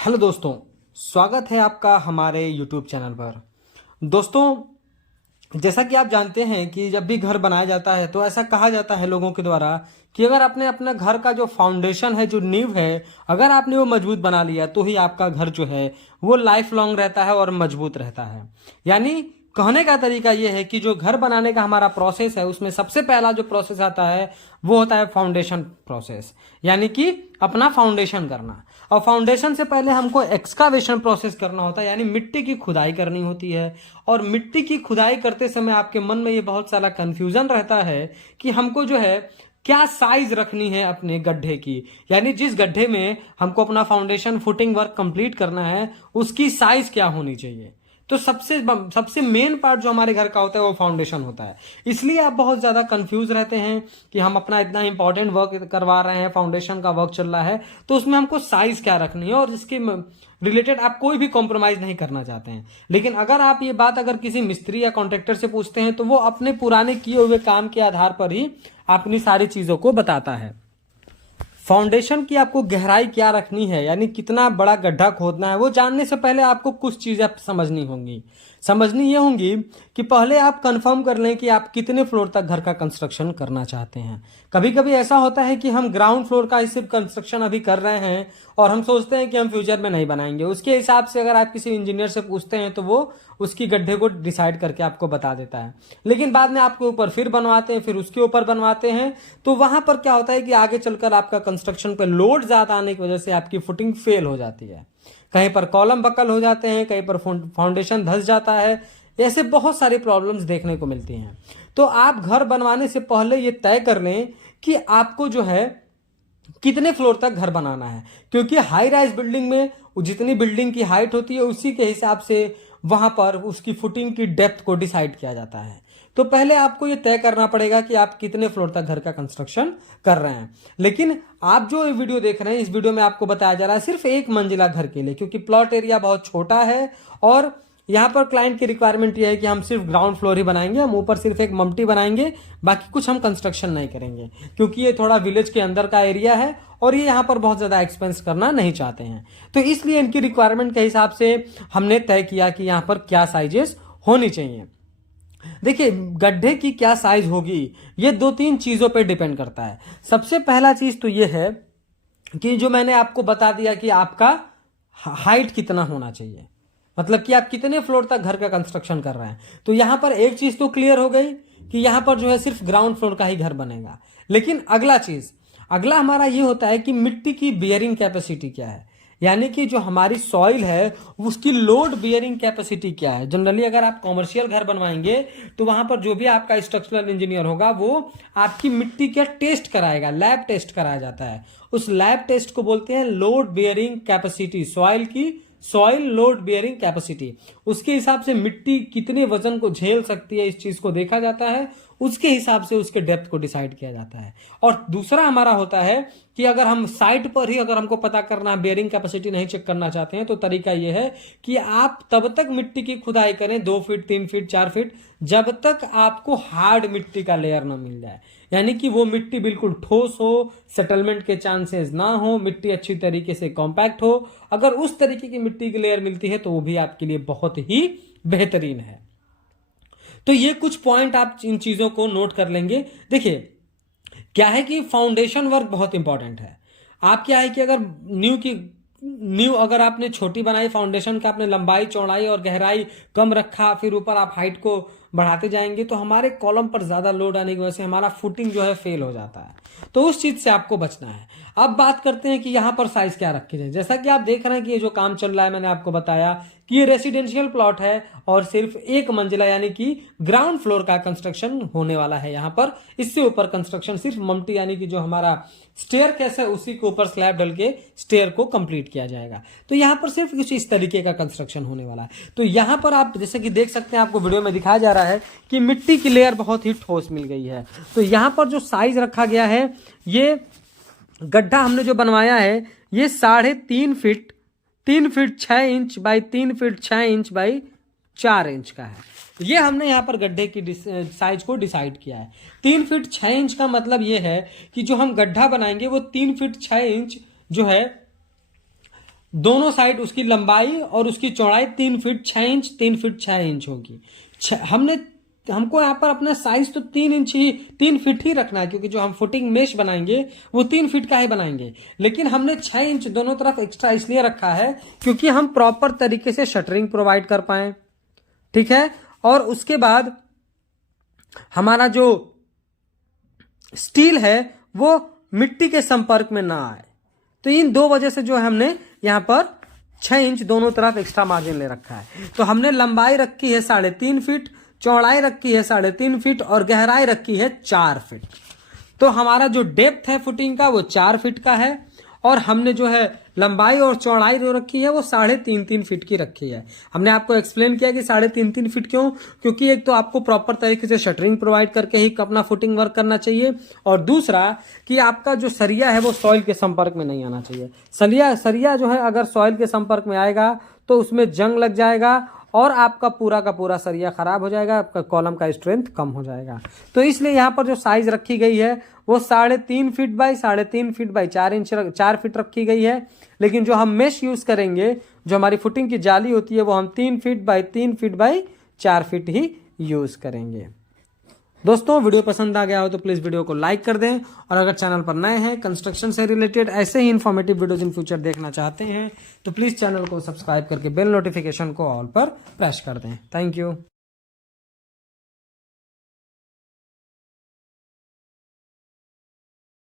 Hello दोस्तों, स्वागत है आपका हमारे YouTube चैनल पर। दोस्तों, जैसा कि आप जानते हैं कि जब भी घर बनाया जाता है तो ऐसा कहा जाता है लोगों के द्वारा कि अगर आपने अपने घर का जो फाउंडेशन है, जो नींव है, अगर आपने वो मजबूत बना लिया तो ही आपका घर जो है वो लाइफ लॉन्ग रहता है और मजबूत रहता है। यानी कहने का तरीका ये है कि जो घर बनाने का हमारा प्रोसेस है उसमें सबसे पहला जो प्रोसेस आता है वो होता है फाउंडेशन प्रोसेस, यानी कि अपना फाउंडेशन करना। और फाउंडेशन से पहले हमको एक्सकावेशन प्रोसेस करना होता है, यानी मिट्टी की खुदाई करनी होती है। और मिट्टी की खुदाई करते समय आपके मन में ये बहुत सारा कंफ्यूजन रहता है कि हमको जो है क्या साइज रखनी है अपने गड्ढे की, यानी जिस गड्ढे में हमको अपना फाउंडेशन फुटिंग वर्क कंप्लीट करना है उसकी साइज क्या होनी चाहिए। तो सबसे सबसे मेन पार्ट जो हमारे घर का होता है वो फाउंडेशन होता है। इसलिए आप बहुत ज्यादा कंफ्यूज रहते हैं कि हम अपना इतना इंपॉर्टेंट वर्क करवा रहे हैं, फाउंडेशन का वर्क चल रहा है, तो उसमें हमको साइज क्या रखनी है और इसके रिलेटेड आप कोई भी कॉम्प्रोमाइज नहीं करना चाहते हैं। लेकिन अगर आप ये बात अगर किसी मिस्त्री या कॉन्ट्रेक्टर से पूछते हैं तो वो अपने पुराने किए हुए काम के आधार पर ही अपनी सारी चीजों को बताता है। फाउंडेशन की आपको गहराई क्या रखनी है, यानी कितना बड़ा गड्ढा खोदना है, वो जानने से पहले आपको कुछ चीजें समझनी ये होंगी कि पहले आप कंफर्म कर लें कि आप कितने फ्लोर तक घर का कंस्ट्रक्शन करना चाहते हैं। कभी कभी ऐसा होता है कि हम ग्राउंड फ्लोर का ही सिर्फ कंस्ट्रक्शन अभी कर रहे हैं और हम सोचते हैं कि हम फ्यूचर में नहीं बनाएंगे। उसके हिसाब से अगर आप किसी इंजीनियर से पूछते हैं तो वो उसकी गड्ढे को डिसाइड करके आपको बता देता है, लेकिन बाद में आपके ऊपर फिर बनवाते हैं, फिर उसके ऊपर बनवाते हैं। तो वहां पर क्या होता है कि आगे चलकर आपका कंस्ट्रक्शन पर लोड ज्यादा आने की वजह से आपकी फुटिंग फेल हो जाती है। कहीं पर कॉलम बकल हो जाते हैं, कहीं पर फाउंडेशन धंस जाता है। ऐसे बहुत सारी प्रॉब्लम्स देखने को मिलती हैं। तो आप घर बनवाने से पहले ये तय कर लें कि आपको जो है कितने फ्लोर तक घर बनाना है, क्योंकि हाई राइज बिल्डिंग में जितनी बिल्डिंग की हाइट होती है उसी के हिसाब से वहां पर उसकी फुटिंग की डेप्थ को डिसाइड किया जाता है। तो पहले आपको ये तय करना पड़ेगा कि आप कितने फ्लोर तक घर का कंस्ट्रक्शन कर रहे हैं। लेकिन आप जो ये वीडियो देख रहे हैं, इस वीडियो में आपको बताया जा रहा है सिर्फ एक मंजिला घर के लिए, क्योंकि प्लॉट एरिया बहुत छोटा है और यहाँ पर क्लाइंट की रिक्वायरमेंट ये है कि हम सिर्फ ग्राउंड फ्लोर ही बनाएंगे, हम ऊपर सिर्फ एक ममटी बनाएंगे, बाकी कुछ हम कंस्ट्रक्शन नहीं करेंगे, क्योंकि ये थोड़ा विलेज के अंदर का एरिया है और ये यहाँ पर बहुत ज़्यादा एक्सपेंस करना नहीं चाहते हैं। तो इसलिए इनकी रिक्वायरमेंट के हिसाब से हमने तय किया कि यहाँ पर क्या साइजेस होनी चाहिए। देखिए, गड्ढे की क्या साइज होगी ये दो तीन चीज़ों पर डिपेंड करता है। सबसे पहला चीज़ तो ये है कि जो मैंने आपको बता दिया कि आपका हाइट कितना होना चाहिए, मतलब कि आप कितने फ्लोर तक घर का कंस्ट्रक्शन कर रहे हैं। तो यहां पर एक चीज तो क्लियर हो गई कि यहां पर जो है सिर्फ ग्राउंड फ्लोर का ही घर बनेगा। लेकिन अगला हमारा ये होता है कि मिट्टी की बियरिंग कैपेसिटी क्या है, यानी कि जो हमारी सॉइल है उसकी लोड बियरिंग कैपेसिटी क्या है। जनरली अगर आप कॉमर्शियल घर बनवाएंगे तो वहां पर जो भी आपका स्ट्रक्चरल इंजीनियर होगा वो आपकी मिट्टी का टेस्ट कराएगा, लैब टेस्ट कराया जाता है। उस लैब टेस्ट को बोलते हैं load bearing capacity, soil load bearing capacity. उसके हिसाब से मिट्टी कितने वजन को झेल सकती है, इस चीज को देखा जाता है, उसके हिसाब से उसके डेप्थ को डिसाइड किया जाता है। और दूसरा हमारा होता है कि अगर हम साइट पर ही अगर हमको पता करना, बियरिंग कैपेसिटी नहीं चेक करना चाहते हैं, तो तरीका यह है कि आप तब तक मिट्टी की खुदाई करें 2 फीट 3 फीट 4 फीट जब तक आपको हार्ड मिट्टी का लेयर ना मिल जाए, यानी कि वो मिट्टी बिल्कुल ठोस हो, सेटलमेंट के चांसेस ना हो, मिट्टी अच्छी तरीके से कॉम्पैक्ट हो। अगर उस तरीके की मिट्टी की लेयर मिलती है तो वो भी आपके लिए बहुत ही बेहतरीन है। तो ये कुछ पॉइंट आप इन चीजों को नोट कर लेंगे। देखिए, क्या है कि फाउंडेशन वर्क बहुत इंपॉर्टेंट है। आप क्या है कि अगर नींव अगर आपने छोटी बनाई, फाउंडेशन का आपने लंबाई चौड़ाई और गहराई कम रखा, फिर ऊपर आप हाइट को बढ़ाते जाएंगे तो हमारे कॉलम पर ज्यादा लोड आने की वजह से हमारा फुटिंग जो है फेल हो जाता है। तो उस चीज से आपको बचना है। अब बात करते हैं कि यहाँ पर साइज क्या रखी जाए। जैसा कि आप देख रहे हैं कि ये जो काम चल रहा है, मैंने आपको बताया कि ये रेसिडेंशियल प्लॉट है और सिर्फ एक मंजिला यानी कि ग्राउंड फ्लोर का कंस्ट्रक्शन होने वाला है यहाँ पर। इससे ऊपर कंस्ट्रक्शन सिर्फ ममटी यानी कि जो हमारा स्टेयर केस है उसी के ऊपर स्लैब डल के स्टेयर को कंप्लीट किया जाएगा। तो यहाँ पर सिर्फ कुछ इस तरीके का कंस्ट्रक्शन होने वाला है। तो यहाँ पर आप जैसे कि देख सकते हैं, आपको वीडियो में दिखाया जा रहा है कि मिट्टी की लेयर बहुत ही ठोस मिल गई है। तो यहाँ पर जो साइज रखा गया है, ये गड्ढा हमने जो बनवाया है ये 3.5 feet 6 inch by 3 feet 6 inch by 4 inch का है। ये हमने यहाँ पर गड्ढे की साइज को डिसाइड किया है। 3 फीट 6 इंच का मतलब ये है कि जो हम गड्ढा बनाएंगे वो 3 फीट 6 इंच जो है दोनों साइड उसकी लंबाई और उसकी चौड़ाई 3 फीट 6 इंच 3 फीट 6 इंच होगी। हमको यहाँ पर अपना साइज तो 3 इंच ही 3 फीट ही रखना है, क्योंकि जो हम फुटिंग मेश बनाएंगे वो 3 फीट का ही बनाएंगे। लेकिन हमने 6 इंच दोनों तरफ एक्स्ट्रा इसलिए रखा है क्योंकि हम प्रॉपर तरीके से शटरिंग प्रोवाइड कर पाए। ठीक है। और उसके बाद हमारा जो स्टील है वो मिट्टी के संपर्क में ना आए। तो इन दो वजह से जो हमने यहाँ पर 6 इंच दोनों तरफ एक्स्ट्रा मार्जिन ले रखा है। तो हमने लंबाई रखी है 3.5 फीट, चौड़ाई रखी है 3.5 फीट और गहराई रखी है 4 फीट। तो हमारा जो डेप्थ है फुटिंग का वो 4 फीट का है, और हमने जो है लंबाई और चौड़ाई जो रखी है वो 3.5 फीट की रखी है। हमने आपको एक्सप्लेन किया कि 3.5 फीट क्यों, क्योंकि एक तो आपको प्रॉपर तरीके से शटरिंग प्रोवाइड करके ही अपना फुटिंग वर्क करना चाहिए, और दूसरा कि आपका जो सरिया है वो सॉइल के संपर्क में नहीं आना चाहिए। सरिया जो है अगर सॉइल के संपर्क में आएगा तो उसमें जंग लग जाएगा और आपका पूरा का पूरा सरिया खराब हो जाएगा, आपका कॉलम का स्ट्रेंथ कम हो जाएगा। तो इसलिए यहाँ पर जो साइज रखी गई है वो 3.5 feet by 3.5 feet by 4 feet रखी गई है। लेकिन जो हम मेश यूज करेंगे, जो हमारी फुटिंग की जाली होती है, वो हम 3 feet by 3 feet by 4 feet he use करेंगे। दोस्तों वीडियो पसंद आ गया हो तो प्लीज़ वीडियो को लाइक कर दें, और अगर चैनल पर नए हैं, कंस्ट्रक्शन से रिलेटेड ऐसे ही इन्फॉर्मेटिव वीडियोज इन फ्यूचर देखना चाहते हैं तो प्लीज़ चैनल को सब्सक्राइब करके बेल नोटिफिकेशन को ऑल पर प्रेस कर दें। Thank you.